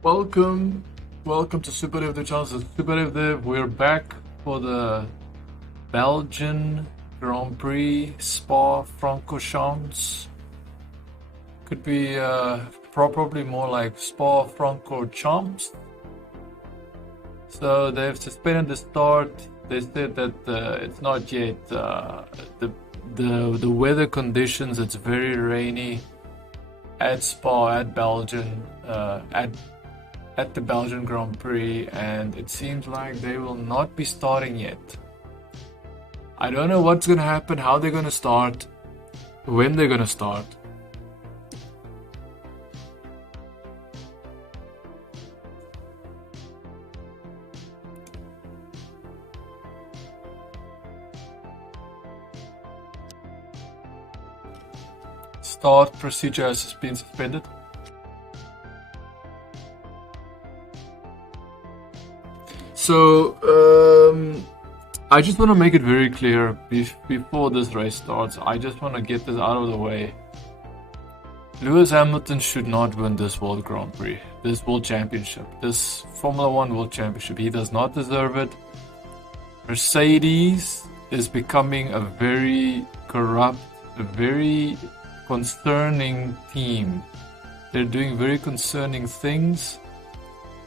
Welcome to Superdude channel. Superdude, we're back for the Belgian Grand Prix Spa-Francorchamps. Could be probably more like Spa-Francorchamps. So they've suspended the start. They said that it's not yet the weather conditions. It's very rainy at Spa, at Belgian, at the Belgian Grand Prix, and it seems like they will not be starting yet. I don't know what's gonna happen, how they're gonna start, when they're gonna start. Start procedure has been suspended. So, I just want to make it very clear before this race starts. I just want to get this out of the way. Lewis Hamilton should not win this World Grand Prix, this World Championship, this Formula One World Championship. He does not deserve it. Mercedes is becoming a very corrupt, a very concerning team. They're doing very concerning things.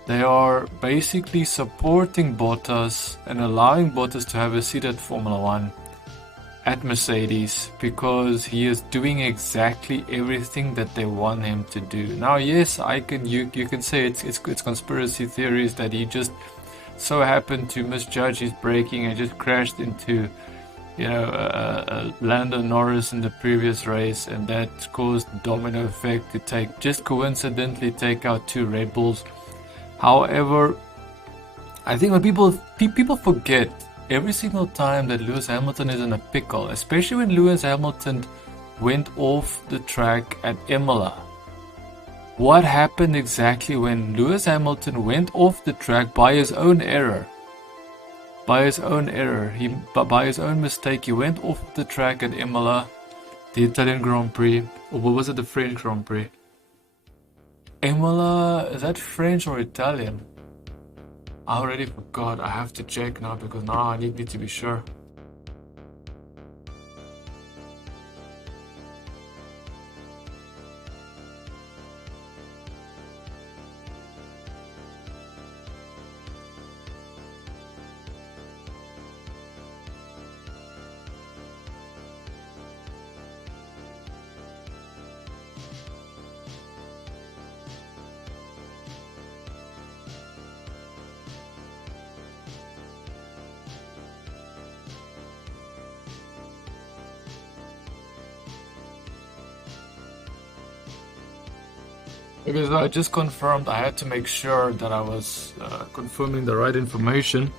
They are basically supporting Bottas and allowing Bottas to have a seat at Formula One at Mercedes because he is doing exactly everything that they want him to do. Now, yes, you can say it's conspiracy theories that he just so happened to misjudge his braking and just crashed into Lando Norris in the previous race, and that caused domino effect to just coincidentally take out two Red Bulls. However, I think when people forget every single time that Lewis Hamilton is in a pickle, especially when Lewis Hamilton went off the track at Imola. What happened exactly when Lewis Hamilton went off the track by his own error? By his own mistake, he went off the track at Imola, the Italian Grand Prix, or what was it, the French Grand Prix? Imola, is that French or Italian? I already forgot. I have to check now because now I need to be sure. Because I just confirmed, I had to make sure that I was confirming the right information.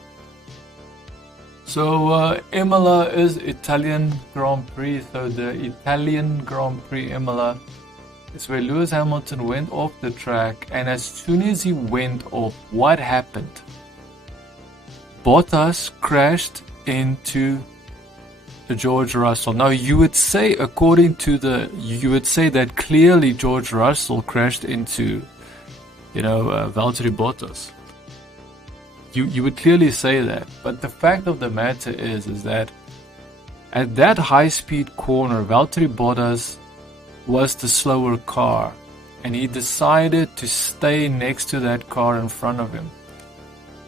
So Imola is Italian Grand Prix. So the Italian Grand Prix Imola is where Lewis Hamilton went off the track, and as soon as he went off, what happened? Bottas crashed into George Russell. Now you would say, you would say that clearly George Russell crashed into, Valtteri Bottas. You would clearly say that, but the fact of the matter is that at that high-speed corner, Valtteri Bottas was the slower car, and he decided to stay next to that car in front of him.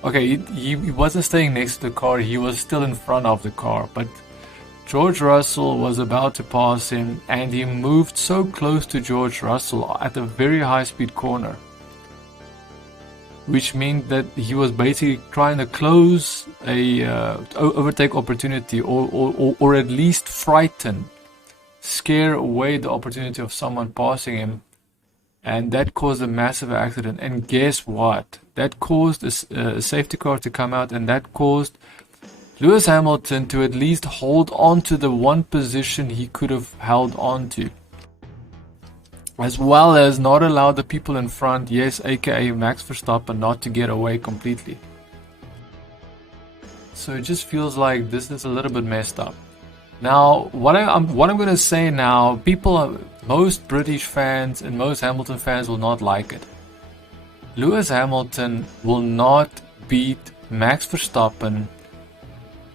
Okay, he wasn't staying next to the car; he was still in front of the car, but George Russell was about to pass him, and he moved so close to George Russell at a very high-speed corner, which means that he was basically trying to close a overtake opportunity, or at least scare away the opportunity of someone passing him, and that caused a massive accident. And guess what? That caused a safety car to come out, and that caused Lewis Hamilton to at least hold on to the one position he could have held on to, as well as not allow the people in front, yes, aka Max Verstappen, not to get away completely. So it just feels like this is a little bit messed up. Now, what I'm going to say now, most British fans and most Hamilton fans will not like it. Lewis Hamilton will not beat Max Verstappen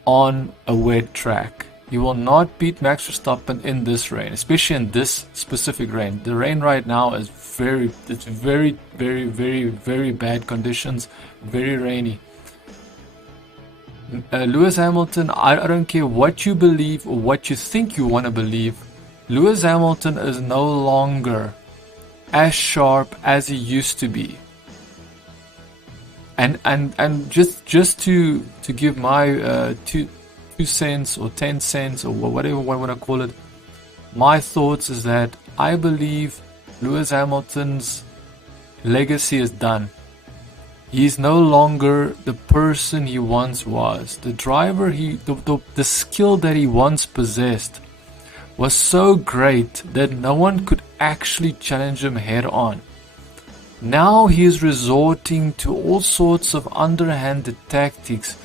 on a wet track. He will not beat Max Verstappen in this rain, especially in this specific rain. The rain right now is very bad conditions, very rainy. Lewis Hamilton, I don't care what you believe or what you think you want to believe, Lewis Hamilton is no longer as sharp as he used to be. And just to give my 2 cents or 10 cents or whatever I want to call it, my thoughts is that I believe Lewis Hamilton's legacy is done. He's no longer the person he once was. The driver, the skill that he once possessed was so great that no one could actually challenge him head on. Now he is resorting to all sorts of underhanded tactics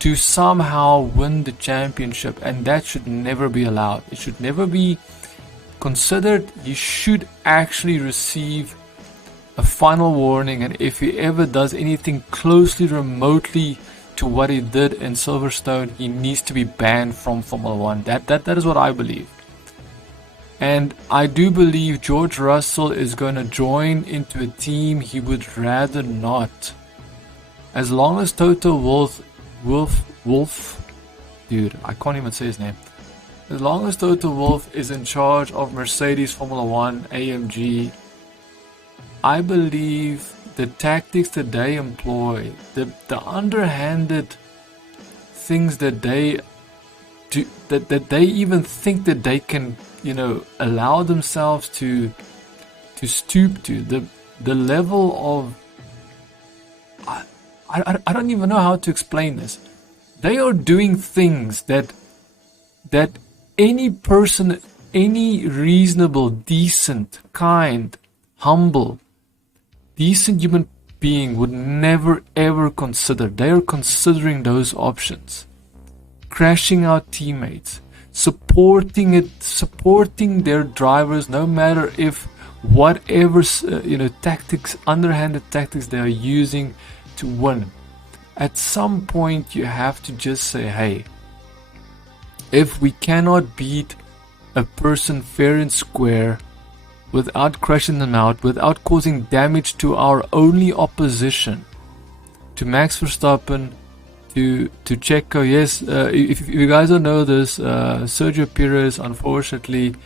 to somehow win the championship, and that should never be allowed. It should never be considered. He should actually receive a final warning, and if he ever does anything closely remotely to what he did in Silverstone, he needs to be banned from Formula 1. That is what I believe. And I do believe George Russell is going to join into a team he would rather not. As long as Toto Wolff, dude, I can't even say his name. As long as Toto Wolff is in charge of Mercedes Formula 1 AMG, I believe the tactics that they employ, the underhanded things that they do, that they even think that they can, allow themselves to stoop to, the level of, I don't even know how to explain this. They are doing things that any person, any reasonable, decent, kind, humble, decent human being would never ever consider. They are considering those options. Crashing out teammates, supporting their drivers, no matter if whatever tactics, underhanded tactics they are using to win. At some point you have to just say, hey, if we cannot beat a person fair and square without crashing them out, without causing damage to our only opposition, to Max Verstappen, to Checo. Yes, if you guys don't know this, Sergio Perez, unfortunately,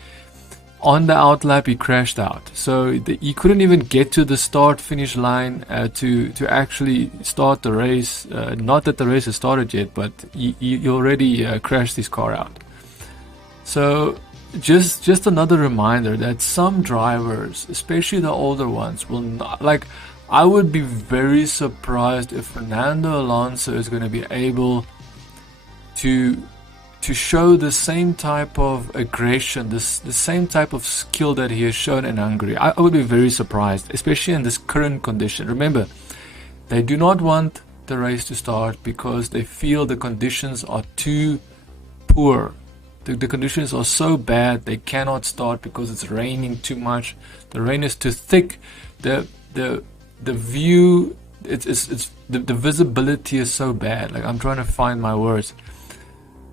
on the outlap he crashed out, so he couldn't even get to the start finish line to actually start the race. Not that the race has started yet, but he already crashed his car out. So just another reminder that some drivers, especially the older ones, will not, like, I would be very surprised if Fernando Alonso is going to be able to show the same type of aggression, the same type of skill that he has shown in Hungary. I would be very surprised, especially in this current condition. Remember, they do not want the race to start because they feel the conditions are too poor. The conditions are so bad they cannot start because it's raining too much. The rain is too thick. The view, it's the visibility is so bad. Like, I'm trying to find my words.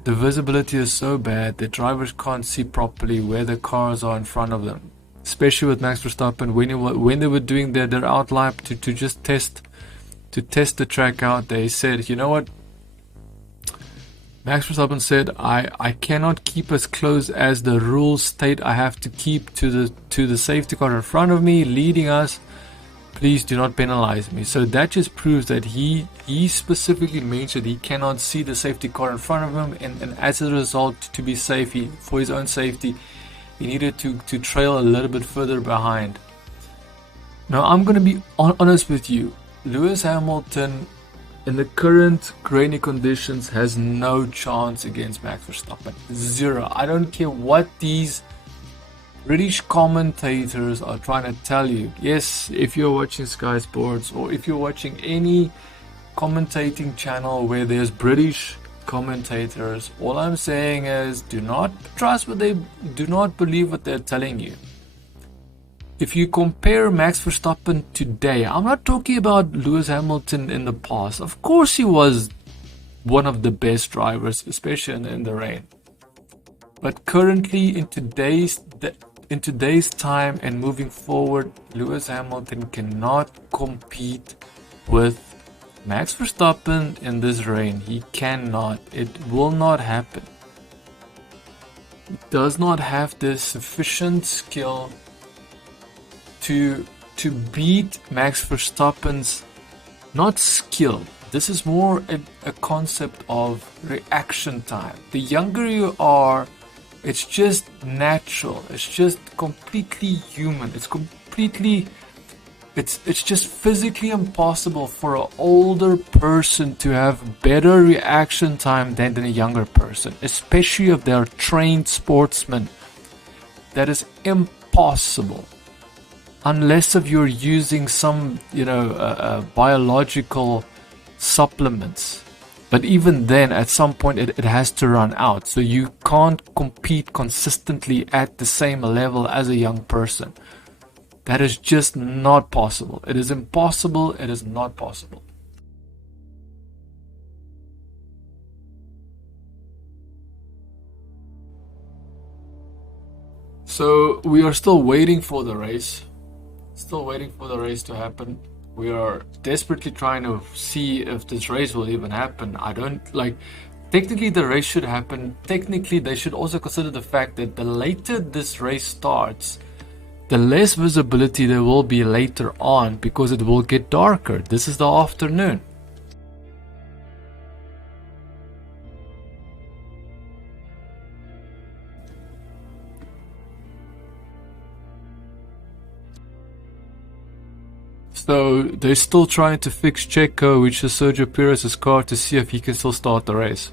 The visibility is so bad that drivers can't see properly where the cars are in front of them. Especially with Max Verstappen, when they were doing their outlap to just test the track out, they said, you know what? Max Verstappen said, I cannot keep as close as the rules state. I have to keep to the safety car in front of me, leading us. Please do not penalize me. So that just proves that he specifically mentioned he cannot see the safety car in front of him, and as a result, to be safe, for his own safety, he needed to trail a little bit further behind. Now, I'm going to be honest with you. Lewis Hamilton, in the current rainy conditions, has no chance against Max Verstappen. Zero. I don't care what these British commentators are trying to tell you. Yes, if you're watching Sky Sports, or if you're watching any commentating channel where there's British commentators, all I'm saying is, do not trust do not believe what they're telling you. if you compare Max Verstappen today, I'm not talking about Lewis Hamilton in the past. Of course, he was one of the best drivers, especially in the rain. But currently, in today's time and moving forward, Lewis Hamilton cannot compete with Max Verstappen in this rain. He cannot. It will not happen. He does not have the sufficient skill to beat Max Verstappen's, not skill. This is more a concept of reaction time. The younger you are, it's just natural. It's just completely human. It's just physically impossible for an older person to have better reaction time than a younger person, especially if they're trained sportsmen. That is impossible. Unless if you're using some, biological supplements. But even then, at some point, it has to run out. So you can't compete consistently at the same level as a young person. That is just not possible. It is impossible. It is not possible. So we are still waiting for the race. Still waiting for the race to happen. We are desperately trying to see if this race will even happen. Technically the race should happen. Technically they should also consider the fact that the later this race starts, the less visibility there will be later on, because it will get darker. This is the afternoon. So they're still trying to fix Checo, which is Sergio Perez's car, to see if he can still start the race.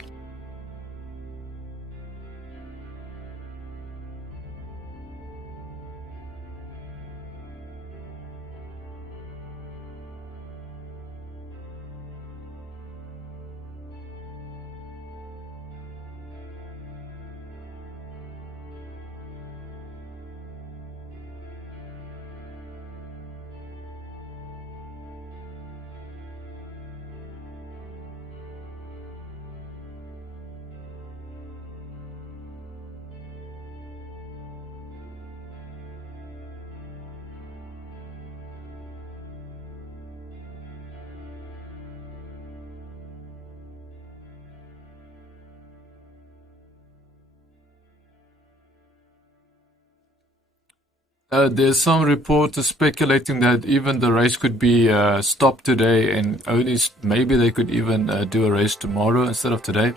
There's some reporters speculating that even the race could be stopped today, and only maybe they could even do a race tomorrow instead of today.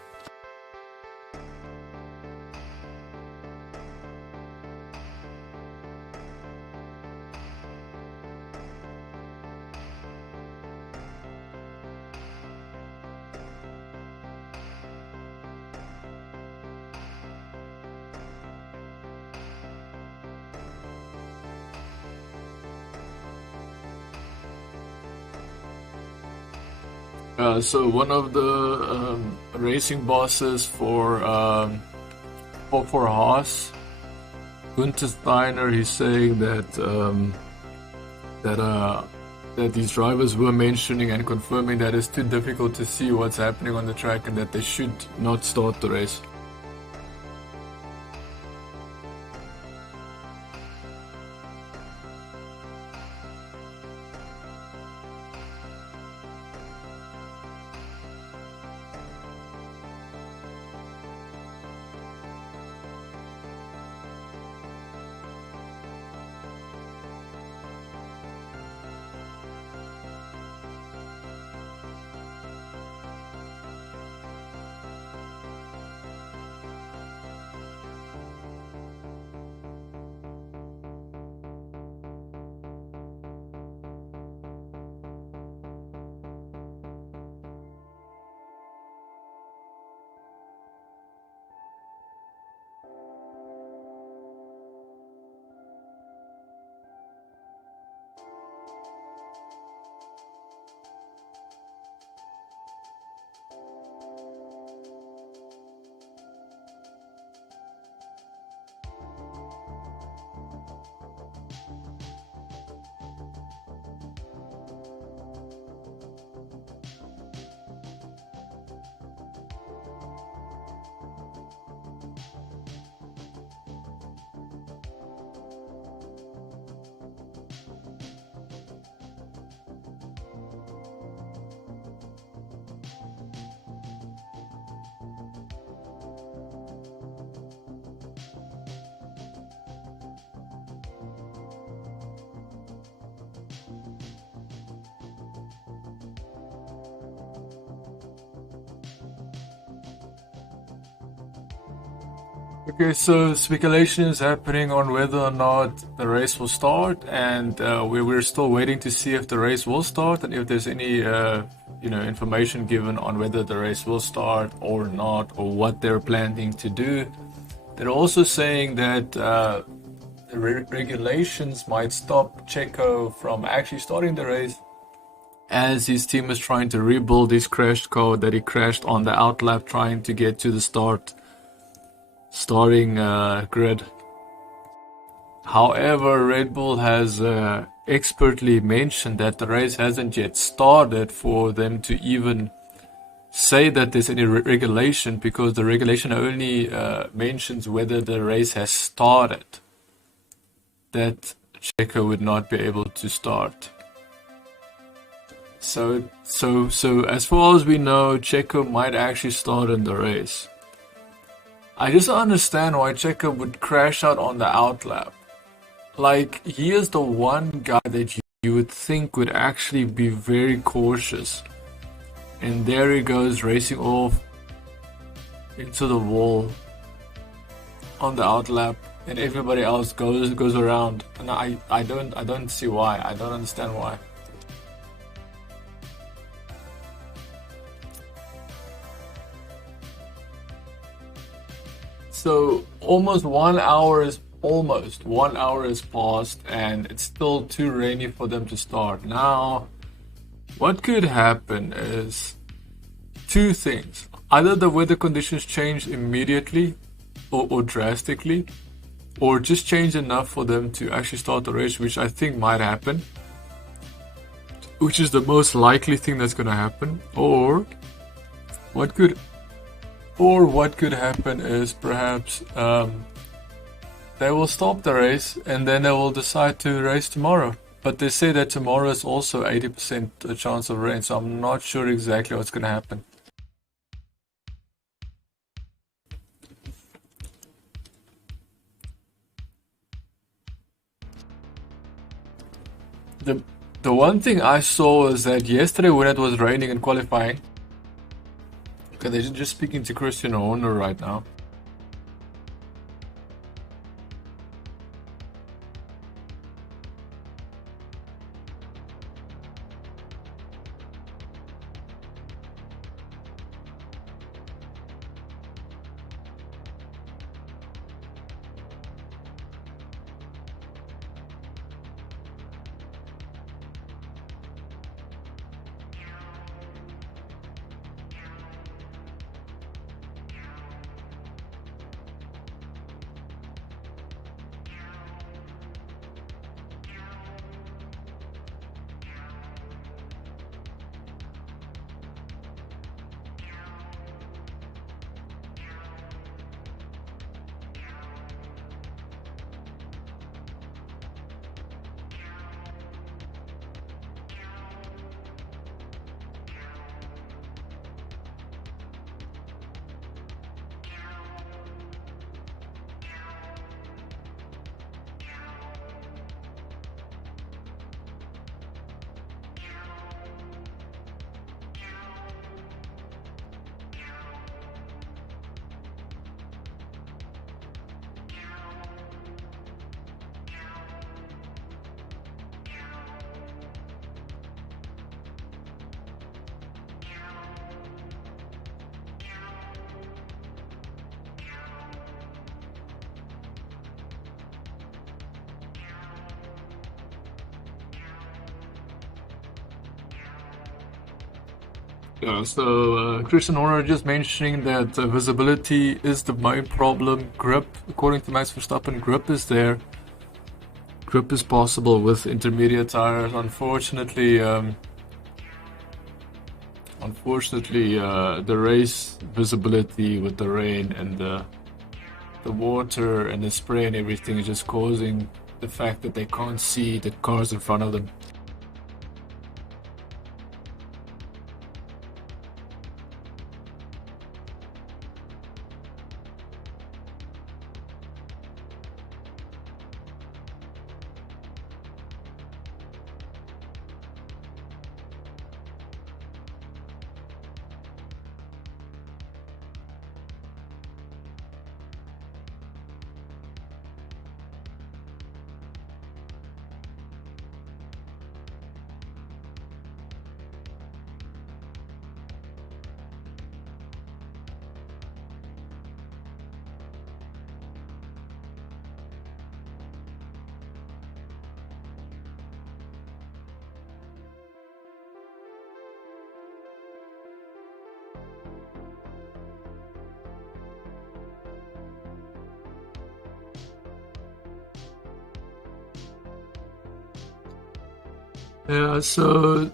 So one of the racing bosses for Haas, Gunther Steiner, he's saying that that these drivers were mentioning and confirming that it's too difficult to see what's happening on the track and that they should not start the race. Okay, so speculation is happening on whether or not the race will start, and we're still waiting to see if the race will start and if there's any information given on whether the race will start or not, or what they're planning to do. They're also saying that the regulations might stop Checo from actually starting the race, as his team is trying to rebuild his crashed car that he crashed on the outlap trying to get to the starting grid. However, Red Bull has expertly mentioned that the race hasn't yet started for them to even say that there's any regulation, because the regulation only mentions whether the race has started, that Checo would not be able to start. So as far as we know, Checo might actually start in the race. I just don't understand why Checo would crash out on the outlap. Like, he is the one guy that you would think would actually be very cautious. And there he goes, racing off into the wall on the outlap, and everybody else goes around. And I don't see why. I don't understand why. So almost 1 hour has passed, and it's still too rainy for them to start. Now, what could happen is two things. Either the weather conditions change immediately or drastically, or just change enough for them to actually start the race, which I think might happen, which is the most likely thing that's going to happen. Or what could happen is perhaps they will stop the race and then they will decide to race tomorrow. But they say that tomorrow is also 80% chance of rain, so I'm not sure exactly what's going to happen. The one thing I saw is that yesterday when it was raining in qualifying, okay, they're just speaking to Christian Horner right now. Yeah, so Christian Horner just mentioning that visibility is the main problem. Grip, according to Max Verstappen, grip is there. Grip is possible with intermediate tires. Unfortunately, the race visibility with the rain and the water and the spray and everything is just causing the fact that they can't see the cars in front of them. Yeah, so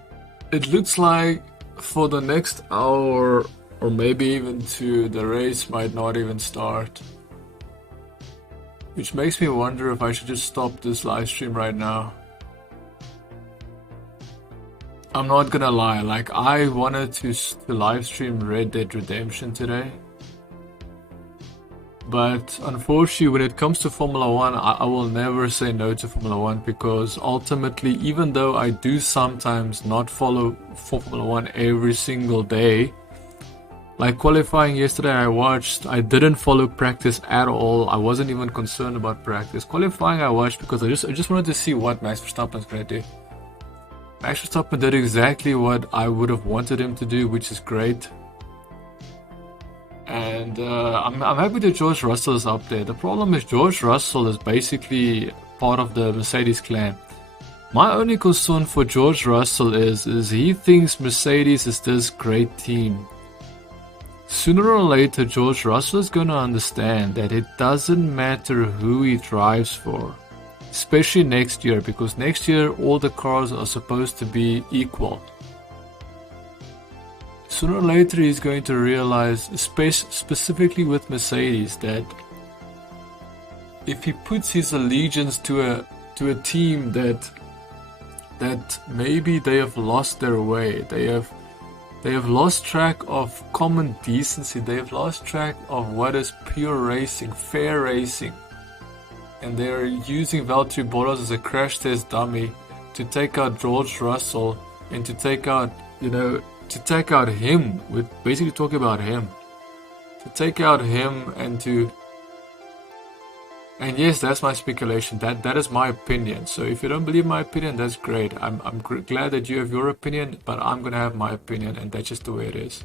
it looks like for the next hour, or maybe even two, the race might not even start. Which makes me wonder if I should just stop this live stream right now. I'm not gonna lie, like I wanted to live stream Red Dead Redemption today. But unfortunately, when it comes to Formula 1, I will never say no to Formula 1 because ultimately, even though I do sometimes not follow Formula 1 every single day, like qualifying yesterday I didn't follow practice at all. I wasn't even concerned about practice. Qualifying I watched because I just wanted to see what Max Verstappen's gonna do. Max Verstappen did exactly what I would have wanted him to do, which is great. And I'm happy that George Russell is up there. The problem is George Russell is basically part of the Mercedes clan. My only concern for George Russell is he thinks Mercedes is this great team. Sooner or later, George Russell is going to understand that it doesn't matter who he drives for. Especially next year, because next year all the cars are supposed to be equal. Sooner or later he's going to realize, specifically with Mercedes, that if he puts his allegiance to a team that maybe they have lost their way, they have lost track of common decency, they have lost track of what is pure racing, fair racing, and they're using Valtteri Bottas as a crash test dummy to take out George Russell and to take out, to take out him. We're basically talking about him. To take out him and yes, that's my speculation. That is my opinion. So if you don't believe my opinion, that's great. I'm glad that you have your opinion, but I'm gonna have my opinion, and that's just the way it is.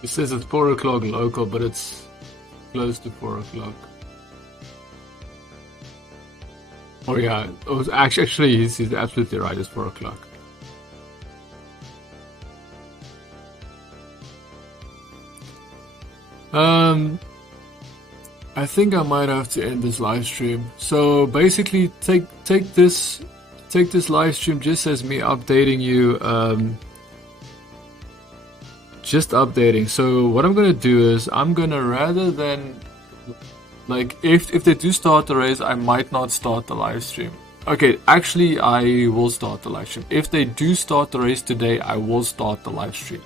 It says it's 4 o'clock local, but it's close to 4 o'clock. Oh yeah, actually he's absolutely right, it's 4 o'clock. I think I might have to end this live stream. So basically take this live stream just as me updating you, just updating. So what I'm gonna do is I'm gonna, rather than like if they do start the race, I might not start the live stream. Okay, actually I will start the live stream. If they do start the race today, I will start the live stream.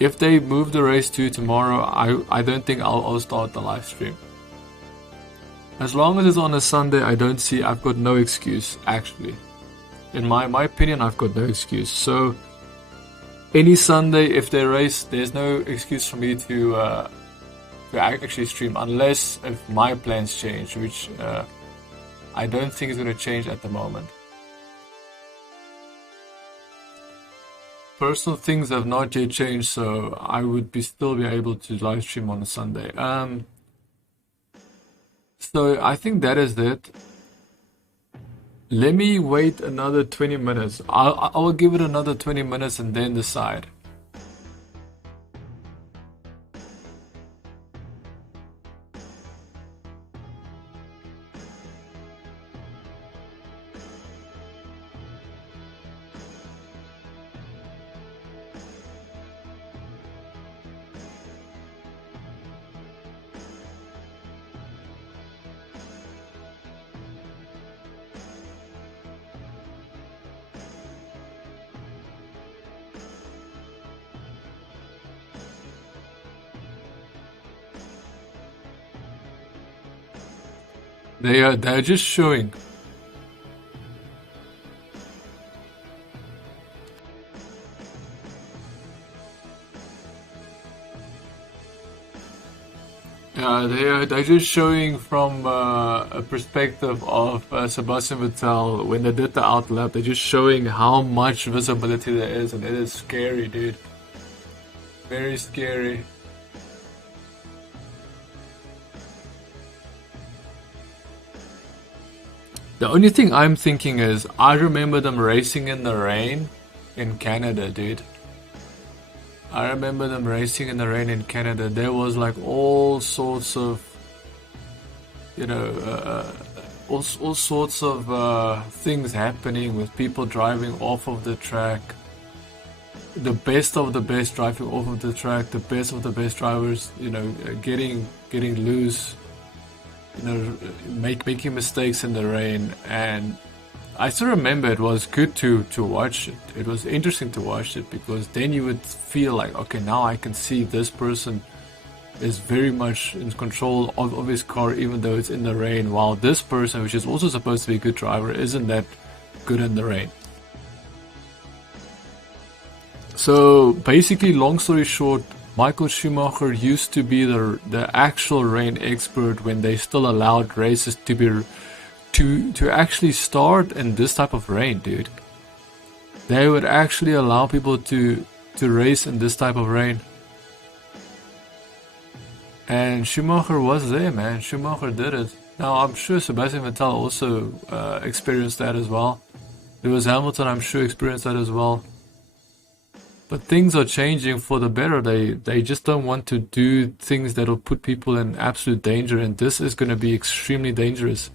If they move the race to tomorrow, I don't think I'll start the live stream. As long as it's on a Sunday, I've got no excuse, actually. In my opinion, I've got no excuse. So any Sunday, if they race, there's no excuse for me to actually stream, unless if my plans change, which I don't think is going to change at the moment. Personal things have not yet changed, so I would still be able to live stream on a Sunday. So I think that is it. Let me wait another 20 minutes. I'll give it another 20 minutes and then decide. They're just showing. They're just showing from a perspective of Sebastian Vettel when they did the outlap. They're just showing how much visibility there is, and it is scary, dude. Very scary. The only thing I'm thinking is, I remember them racing in the rain in Canada, dude. I remember them racing in the rain in Canada. There was like all sorts of, you know, all sorts of things happening with people driving off of the track. The best of the best driving off of the track. The best of the best drivers, you know, getting loose. You know, making mistakes in the rain. And I still remember it was good to watch it. It was interesting to watch it, because then you would feel like, okay, now I can see this person is very much in control of his car, even though it's in the rain, while this person, which is also supposed to be a good driver, isn't that good in the rain. So basically, long story short, Michael Schumacher used to be the actual rain expert when they still allowed races to be to actually start in this type of rain, dude. They would actually allow people to race in this type of rain. And Schumacher was there, man. Schumacher did it. Now, I'm sure Sebastian Vettel also experienced that as well. Lewis Hamilton, I'm sure, experienced that as well. But things are changing for the better. They just don't want to do things that will put people in absolute danger, and this is going to be extremely dangerous.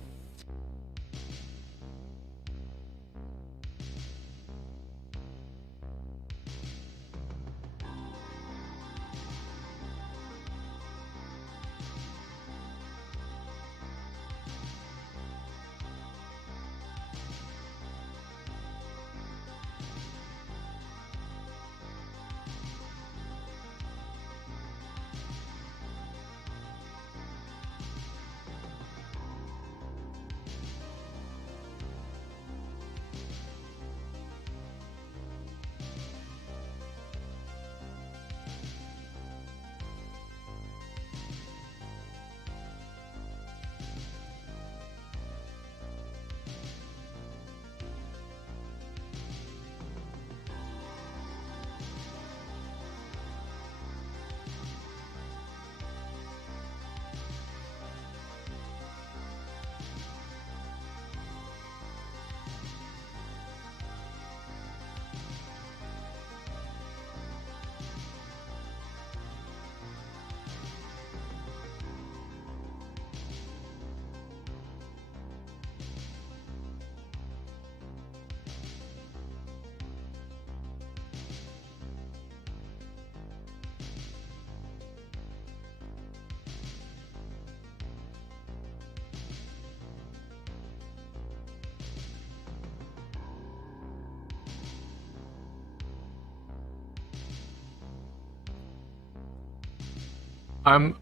I'm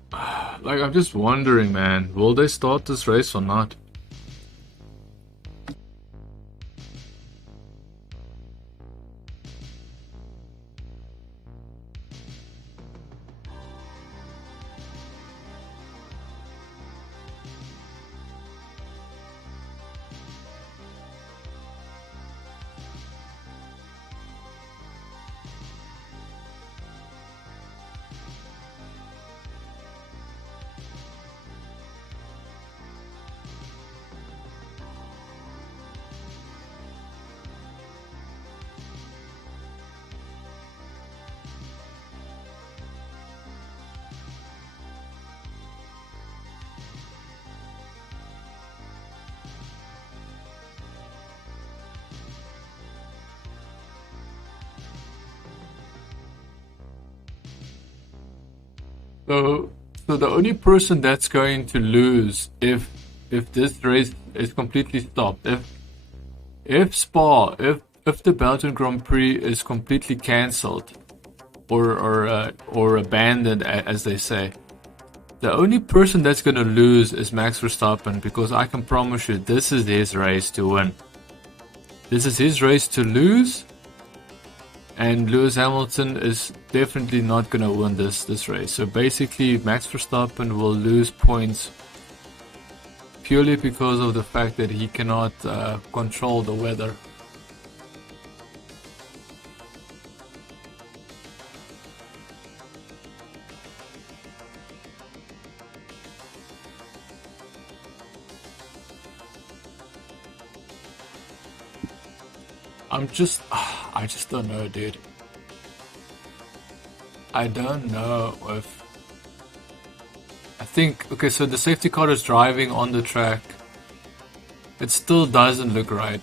just wondering, man, will they start this race or not? So the only person that's going to lose if this race is completely stopped, if Spa, if the Belgian Grand Prix is completely cancelled or abandoned, as they say, the only person that's going to lose is Max Verstappen, because I can promise you this is his race to win. This is his race to lose, And Lewis Hamilton is definitely not going to win this race. So basically, Max Verstappen will lose points purely because of the fact that he cannot control the weather. I just don't know, dude. I don't know if... I think, okay, so the safety car is driving on the track. It still doesn't look right.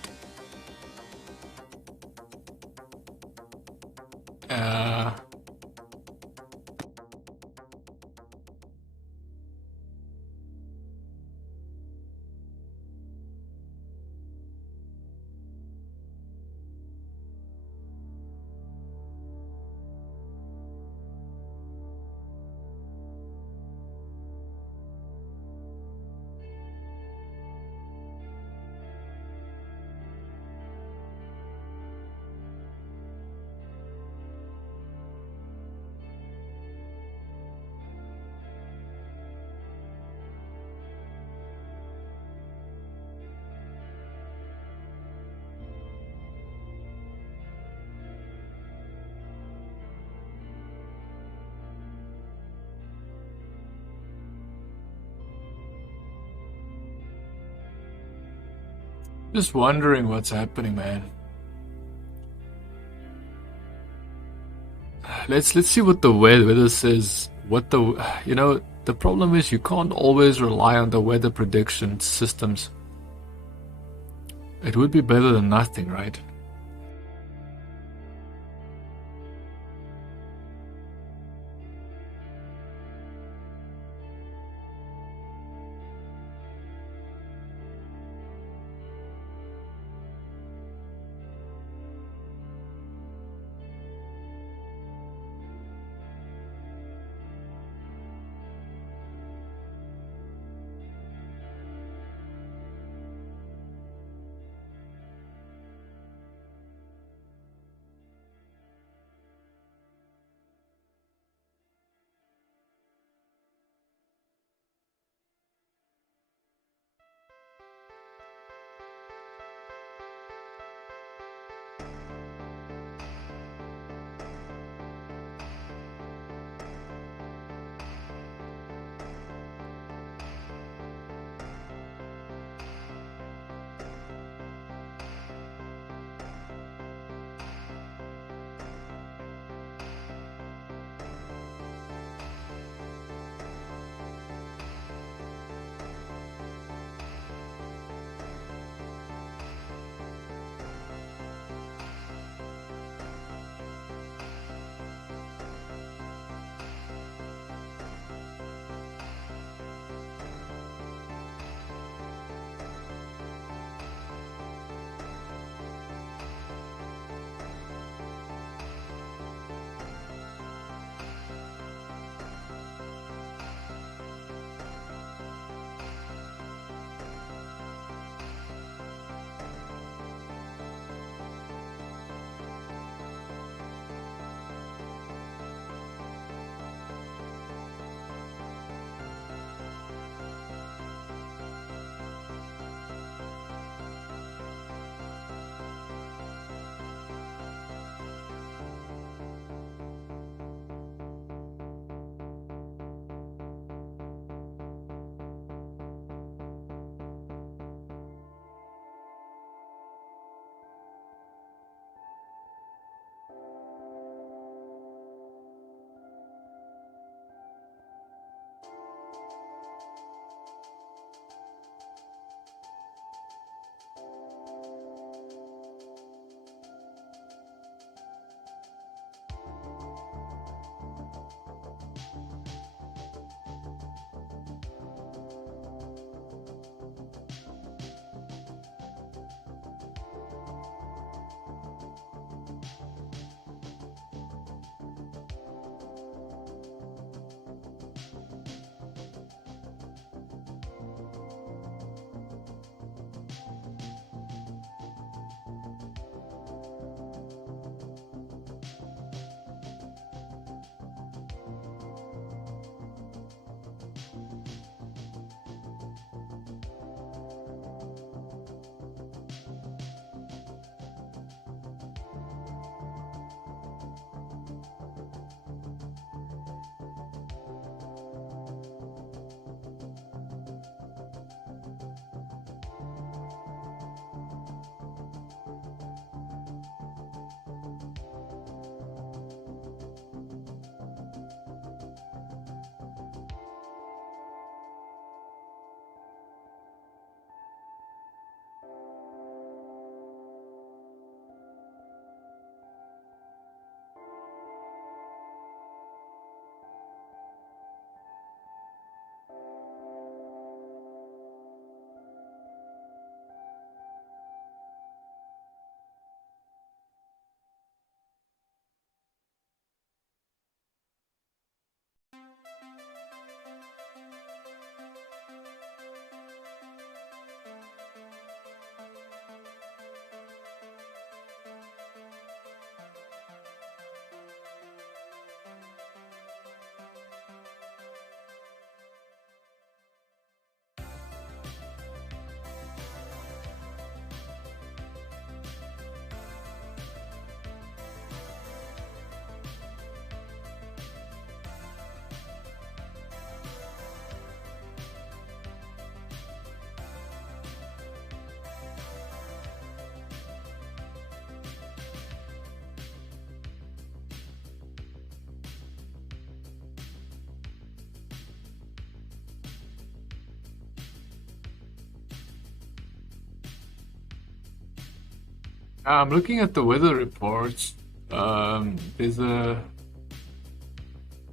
Just wondering what's happening, man. Let's see what the weather says. What the the problem is you can't always rely on the weather prediction systems. It would be better than nothing, right? I'm looking at the weather reports. There's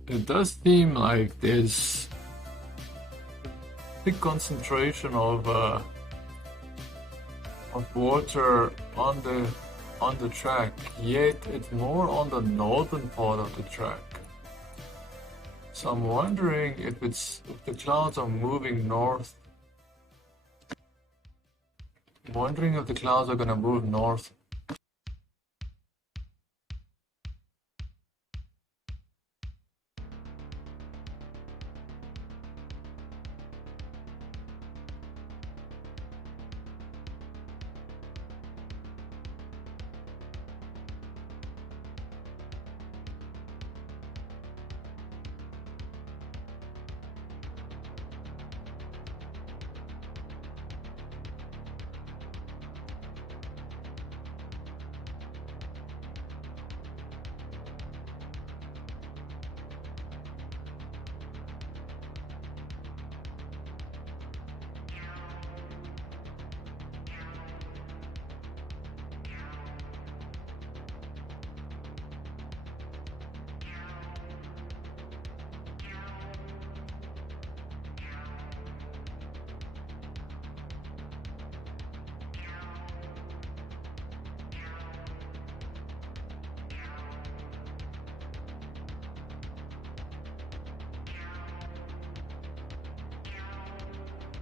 it does seem like there's a big concentration of water on the track, yet it's more on the northern part of the track. So I'm wondering if the clouds are moving north. I'm wondering if the clouds are gonna move north.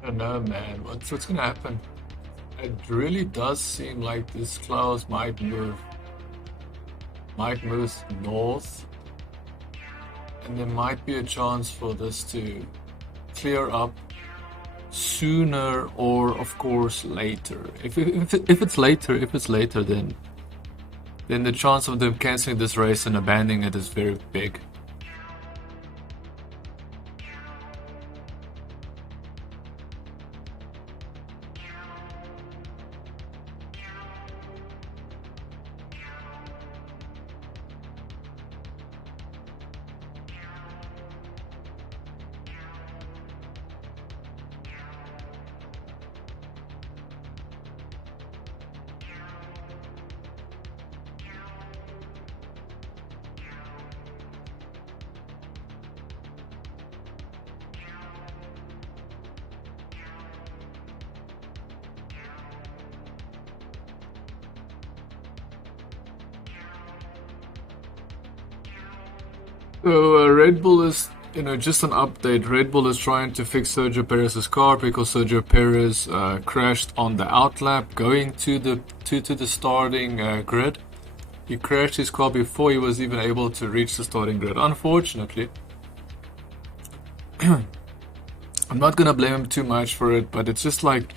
I don't know, man. What's gonna happen? It really does seem like this clouds might move north, and there might be a chance for this to clear up sooner, or of course later. If it's later, then the chance of them canceling this race and abandoning it is very big. So Red Bull is, just an update. Red Bull is trying to fix Sergio Perez's car because Sergio Perez crashed on the outlap going to the starting grid. He crashed his car before he was even able to reach the starting grid. Unfortunately, I'm not gonna blame him too much for it, but it's just like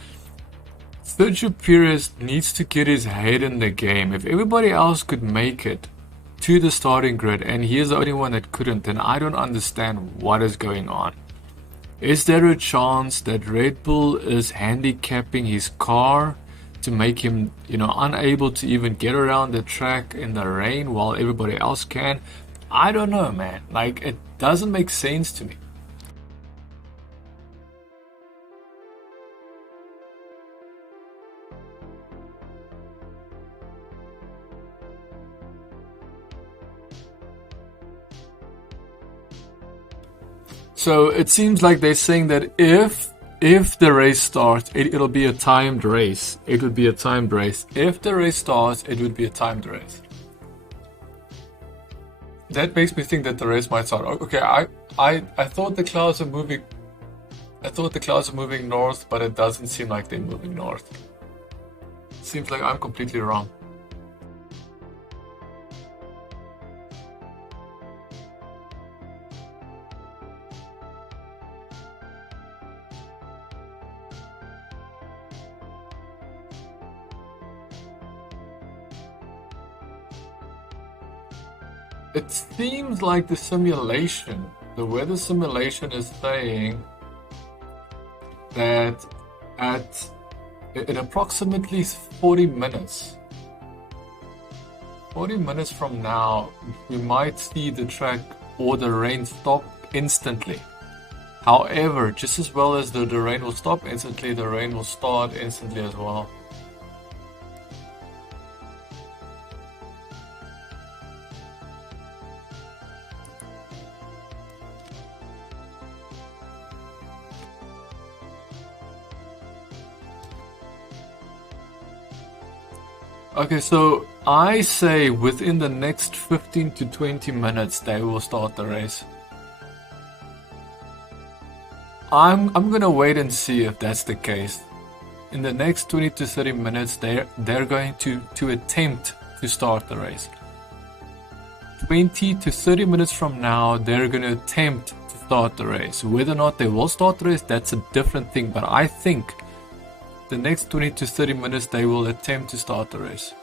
Sergio Perez needs to get his head in the game. If everybody else could make it to the starting grid and he's the only one that couldn't, then I don't understand what is going on. Is there a chance that Red Bull is handicapping his car to make him, unable to even get around the track in the rain while everybody else can? I don't know, man. Like, it doesn't make sense to me. So it seems like they're saying that if the race starts, it'll be a timed race. It would be a timed race. If the race starts, it would be a timed race. That makes me think that the race might start. Okay, I thought the clouds are moving. I thought the clouds are moving north, but it doesn't seem like they're moving north. Seems like I'm completely wrong. It seems like the weather simulation is saying that in approximately 40 minutes from now, we might see the track or the rain stop instantly. However, just as well as the rain will stop instantly, the rain will start instantly as well. Okay, so I say within the next 15 to 20 minutes they will start the race. I'm gonna wait and see if that's the case. In the next 20 to 30 minutes they're going to attempt to start the race. 20 to 30 minutes from now they're gonna attempt to start the race. Whether or not they will start the race, that's a different thing, but I think the next 20 to 30 minutes they will attempt to start the race.